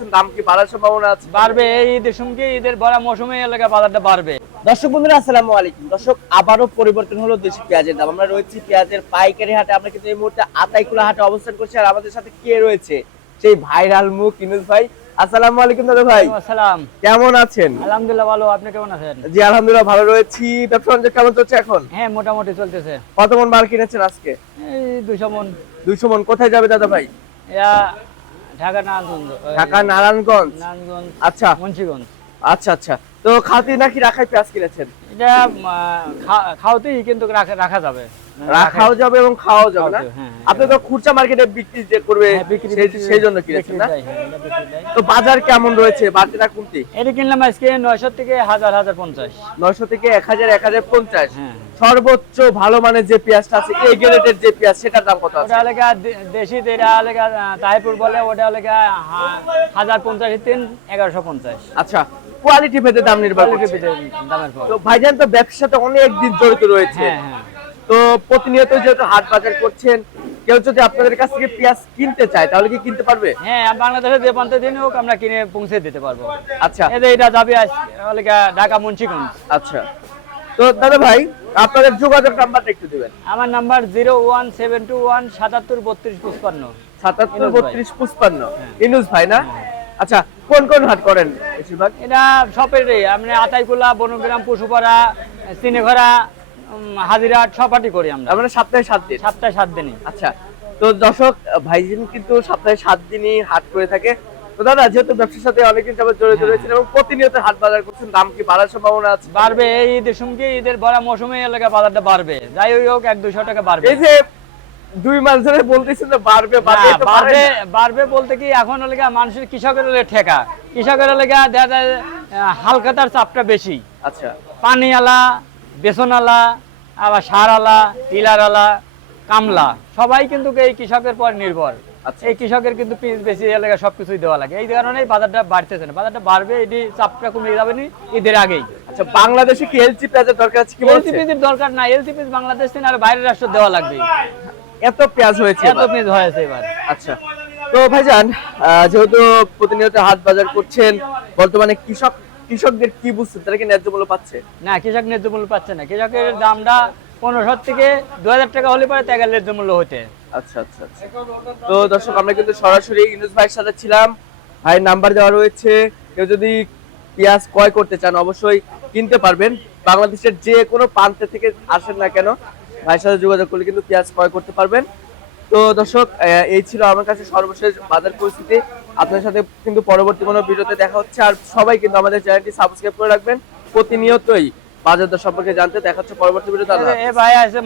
করছেন, দাম কি বাড়ার সম্ভাবনা আছে? বাড়বে, এই ঈদের সঙ্গে ঈদের বড় মৌসুমে এলাকা বাজারটা বাড়বে। দর্শক বন্ধুরা আসসালামু আলাইকুম। দর্শক আবারও পরিবর্তন হলো দেশি পেঁয়াজের দাম। আমরা রয়েছি পেঁয়াজের পাইকারি হাটে। আমরা কিন্তু এই মুহূর্তে আতাইকুলা হাটে অবস্থান করছি, আর আমাদের সাথে কে রয়েছে? সেই ভাইরাল মুখ ইনুস ভাই। আসসালামু আলাইকুম দাদা ভাই। আসসালাম। কেমন আছেন? আলহামদুলিল্লাহ ভালো, আপনি কেমন আছেন? জি আলহামদুলিল্লাহ ভালো রয়েছি। ব্যবসা বাণিজ্য কেমন চলছে এখন? হ্যাঁ মোটামুটি চলতেছে। কত মন মাল কিনেছেন আজকে? এই 200 মন। 200 মন। কোথায় যাবে দাদা ভাই? এরা ঢাকা নারায়ণগঞ্জ। ঢাকা নারায়ণগঞ্জ। নারায়ণগঞ্জ আচ্ছা মুন্সিগঞ্জ। আচ্ছা আচ্ছা। তো খাতি নাকি রাখাই পেঁয়াজ কিনেছেন? এটা খাওয়াতেই কিন্তু রাখা যাবে, রাখাও যাবে এবং খাওয়াও যাবে না? খাওয়াতে, হ্যাঁ, আপনি তো খুচরা মার্কেটে বিক্রি যে করবে সেই জন্য কিনেছেন না? তো বাজার কেমন রয়েছে, বাড়তি না কমতি? এটা কিনলাম আজকে 900 থেকে 1050। 900 থেকে 1000, 1050। হ্যাঁ। সর্বোচ্চ ভালো মানের যে পেঁয়াজটা আছে, এ গ্রেডের যে পেঁয়াজ, সেটার দাম কত আছে? ওটা লেগা দেশি, এটা লেগা তাহিরপুর বলে, ওটা লেগা 1050 তিন 1150। আচ্ছা, কোয়ালিটি ভেদে দাম নির্ভর করছে। দামের পর। তো ভাইজান তো ব্যবসার সাথে অনেক দিন জড়িত রয়েছে। হ্যাঁ হ্যাঁ। তো প্রতিনিয়ত যেহেতু হাট বাজার করছেন, কেউ যদি আপনাদের কাছ থেকে পেঁয়াজ কিনতে চায় তাহলে কি কিনতে পারবে? হ্যাঁ, বাংলাদেশে যে প্রান্তে দিন হোক আমরা কিনে পৌঁছে দিতে পারবো। আচ্ছা এটা যাবে লেগা ঢাকা মুন্সিগঞ্জ। আচ্ছা। তো দাদা ভাই আপনাদের যোগাযোগ নাম্বারটা একটু দিবেন। আমার নাম্বার 01721 77 32 55। 77 32 55। হ্যাঁ। ইনুস ভাই না? আচ্ছা, কোন কোন হাট করেন বেশিরভাগ? এটা সবেরই, আমরা আতাইকুলা, বনগ্রাম, পশুপাড়া, সিনেঘরা, হাজিরাট সব হাটই করি আমরা। আমরা সপ্তাহে 7 দিন। সপ্তাহে 7 দিনই। আচ্ছা। তো দর্শক ভাইজিন কিন্তু সপ্তাহে 7 দিনই হাট করে থাকে। তো দাদা যেহেতু ব্যবসার সাথে অনেকদিন যাবত জড়িত রয়েছেন এবং প্রতিনিয়ত হাট বাজার করছেন, দাম কি বাড়ার সম্ভাবনা আছে? বাড়বে, এই ঈদের সঙ্গে ঈদের বড় মৌসুমে এলাকা বাজারটা বাড়বে। যাই হোক 1-200 টাকা বাড়বে। এই যে 2 মাস ধরে বলতেছেন যে বাড়বে বাড়বে, না, তো বাড়বে বাড়বে না। বাড়বে বলতে কি, এখন লেগা মানুষের কৃষকের ঠেকা, কৃষকের লেগা দেখা যায় হালকাতার চাপটা বেশি। আচ্ছা পানি আলা, বেসন আলা, আবার সার আলা, টিলার আলা, কামলা সবাই কিন্তু এই কৃষকের পর নির্ভর। আচ্ছা। এই কৃষকের কিন্তু পিস বেশি এলাকা সবকিছুই দেওয়া লাগে, এই কারণেই বাজারটা বাড়তেছে না। বাজারটা বাড়বে, এটি চাপটা কমে যাবে নি ঈদের আগেই। আচ্ছা, বাংলাদেশে কি এলসি পেঁয়াজের দরকার আছে কি বলছে? এলসিপির দরকার না, এলসিপি বাংলাদেশ থেকে আর বাইরের রাষ্ট্র দেওয়া লাগবে। এত পেঁয়াজ হয়েছে এত এবার? পিস হয়েছে এবার। আচ্ছা। তো ভাইজান যেহেতু প্রতিনিয়ত হাট বাজার করছেন, বর্তমানে কৃষকদের কি বুঝছেন, তারা কি ন্যায্য মূল্য পাচ্ছে? না, কৃষক ন্যায্য মূল্য পাচ্ছে না। কৃষকের দামটা 1500 থেকে 2000 টাকা হলে পরে তাকে ন্যায্য মূল্য হতে। আচ্ছা আচ্ছা আচ্ছা। তো দর্শক আমরা কিন্তু সরাসরি ইউনুস ভাইয়ের সাথে ছিলাম। ভাইয়ের নাম্বার দেওয়া রয়েছে, কেউ যদি পেঁয়াজ ক্রয় করতে চান অবশ্যই কিনতে পারবেন। বাংলাদেশের যে কোনো প্রান্ত থেকে আসেন না কেন, ভাইয়ের সাথে যোগাযোগ করলে কিন্তু পেঁয়াজ ক্রয় করতে পারবেন। তো দর্শক এই ছিল আমার কাছে সর্বশেষ বাজার পরিস্থিতি। আপনার সাথে কিন্তু পরবর্তী কোনো ভিডিওতে দেখা হচ্ছে। আর সবাই কিন্তু আমাদের চ্যানেলটি সাবস্ক্রাইব করে রাখবেন, প্রতিনিয়তই বাজার দর সম্পর্কে জানতে। দেখা হচ্ছে পরবর্তী ভিডিওতে। এ ভাই আছে